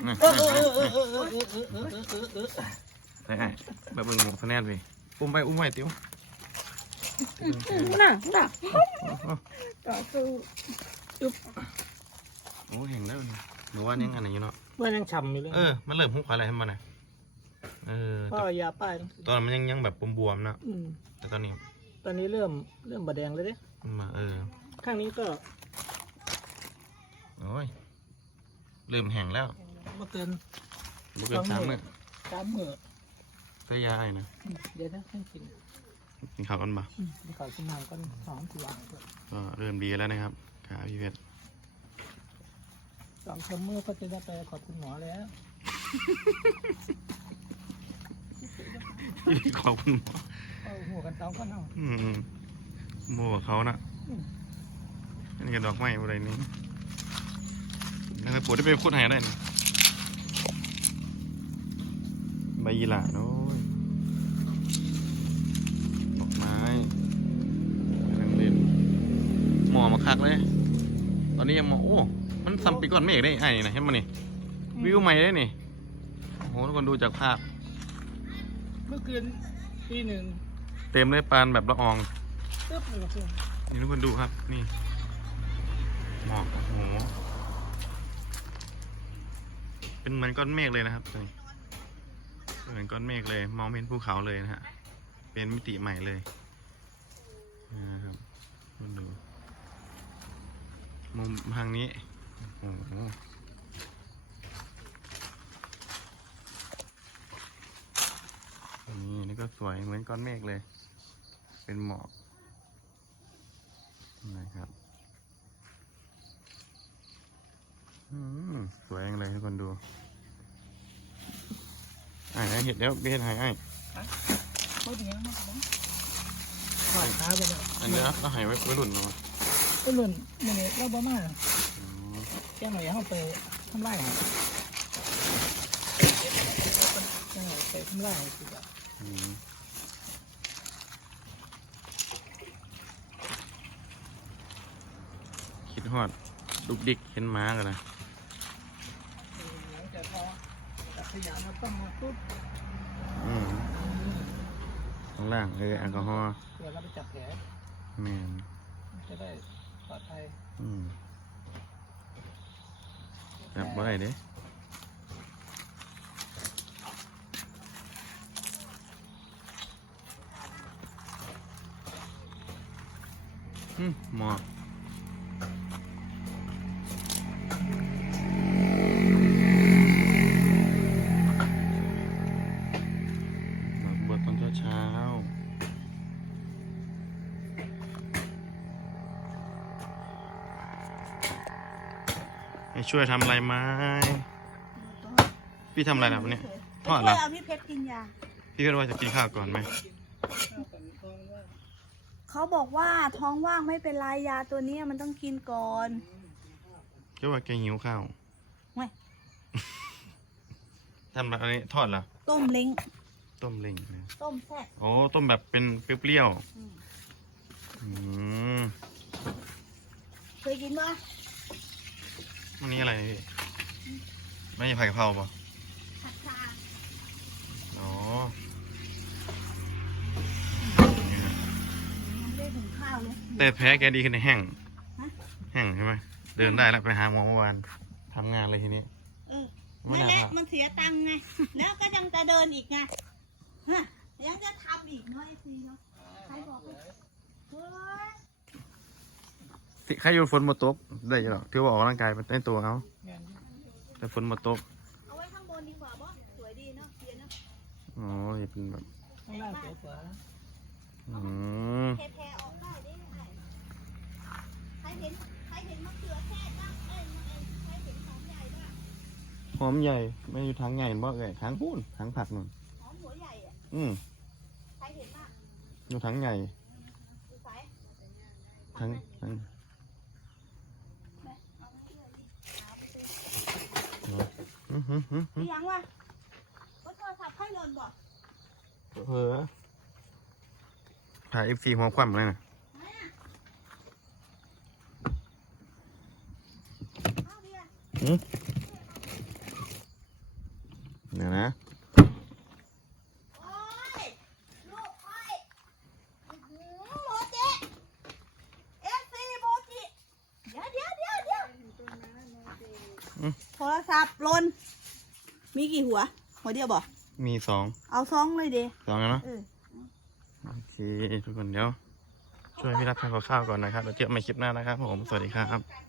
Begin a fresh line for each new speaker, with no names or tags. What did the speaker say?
ไอ้แบบเบิ่งหมกแน่นไปอุ้มไว้ติ๋ว
น่ะต่อสู้จุ๊บ
โอ้เห็นแล้วนี่หนูว่ายังอันไหนอยู่เนาะ
ว่ายังฉ่ำอยู่เลย
มันเริ่มหุ้มอะไรให้มันนะ
ก็ยาป้าย
ตอนมันยังแบบบวมๆนะแต่ตอนนี้
เริ่มบะแดงเลยเด้
มา
ข้างนี้ก็
โอ้ยเริ่มแห้งแล้ว
เมื่อเกิน
3 มื้อเสียยาไอ้นะ
เดี๋ยวนะให้
กินข้าวกันบ่
กินข้าวกินน้ำกัน2 ตัว
ก็เริ่มดีแล้วนะครับขาพี่เพชร
2 มื้อก็จะได้ไปขอบคุณหมอแล้ว
ขอบคุณหมอ
หัวกันเตาก็เนาะ
โม่เขานะนี่ก็ดอกไม้อะไรนี้นะครับปวดได้ไปโคตรหายได้ใบยีหร่าโน้ยดอกไม้กำลังเล่นหมอมาคักเลยตอนนี้ยังหมอโอ้มันซ้ำปีก่อนเมฆได้ไอ้นี่นะเห็นมั้ยนี่วิวใหม่ได้นี่โอ้โหทุกคนดูจากภาพ
เมื่อคืนปี 1
เต็มเลยปานแบบละออง
ตึ๊บเลยคุณ
นี่ทุกคนดูครับนี่หมอกโอ้โหเป็นเหมือนก้อนเมฆเลยนะครับนี่เหมือนก้อนเมฆเลยมองเห็นภูเขาเลยนะฮะเป็นมิติใหม่เลยนะครับคุณดูมุมทางนี้โอ้โหนี่ก็สวยเหมือนก้อนเมฆเลยเป็นหมอกนะครับสวยเลยทุกคนดูเห็นแล้วเบสหาย
เขาเนี้ยมากนะขอดขาไปแล้ว
อันนี้เราหายไว้หลุ่นเนาะ
หลุ่นมันเนี่ยเราบ้ามาแค่หน่อยเข้าไปทำไรฮะแค่หน่อยไปทำไรสิแบบ
คิดฮอดดุกดิกเห็นม้ากันนะข้างล่างแอลกอฮอล์
เดี๋ยวเราไปจับแผล
แมน
จะได้ปลอดภัย
จับบ่ได้เด้หมอกบวชตอนเช้าให้ช่วยทำอะไรไหมพี่ทำอะไรนะวันนี้ทอดเหรอ
พี่เพชรกินยา
พี่ก็ว่าจะกินข้าวก่อนไหม
เขาบอกว่าท้องว่างไม่เป็นไรยาตัวนี้มันต้องกินก่อน
ก็ว่าแกหิวข้าว
ไม่
ทำอะไรทอดเหรอ
ต้มเล้ง
ต้ม
แซ่บ
โอ้ต้มแบบเป็นเปรี้ยว
เคยกินปะ
วันนี้อะไรไม่ใช่ผัดกะเพราป่ะ
ผัดชา
อ๋อ
ได้ถึงข้าวเลย
แต่แพ้แกดีขึ้นในแห้งใช่ไหมเดินได้แล้วไปหาหมอเมื่อวานทำงานเลยทีนี้
ไม่เละมันเสียตังค์ไงแล้วก็ยังจะเดินอีกไงยังจะทำอีกเนาะไอซีเนาะใครบอก
ใครโยนฝนมาตกได้หรอที่ว่าออกกำลังกายเป็นเต้นตัวเขาแต่ฝนมาตก
เอาไว้ข้างบนดีกว่าบ่สวยดีเนาะเย็นเนาะ
อ๋อเป็นแบบ
ข้างล่างสวยกว่า
แพร่ออกได้ดิใครเห็นมะเขือเทศบ้างใครเห็นหอมใหญ่บ้าง
หอมใหญ่ไม่อยู่ทางใหญ่บ่ทางพูนทางผักนู่น
หอมหัวใหญ่ใครเห็นบ้าง
อยู่ทางใหญ่ทาง
ยังวะว่าโทรศัพท์ให้หล่นบ่
ถ่ายFC หัวคว่ำเลยนะนะ
โอ้ยลูกอ้อยโมจิเอฟซีโมจิเดี๋ยวโทรศัพท์หล่นมีกี่หัวเดียวบอก
มี2
เอาซองเลยดิ
2แล้วเนาะโอเคทุกคนเดี๋ยวช่วยพี่รัฐทำกับข้าวก่อนนะครับเดี๋ยวเจอกันใหม่คลิปหน้านะครับผมสวัสดีครับ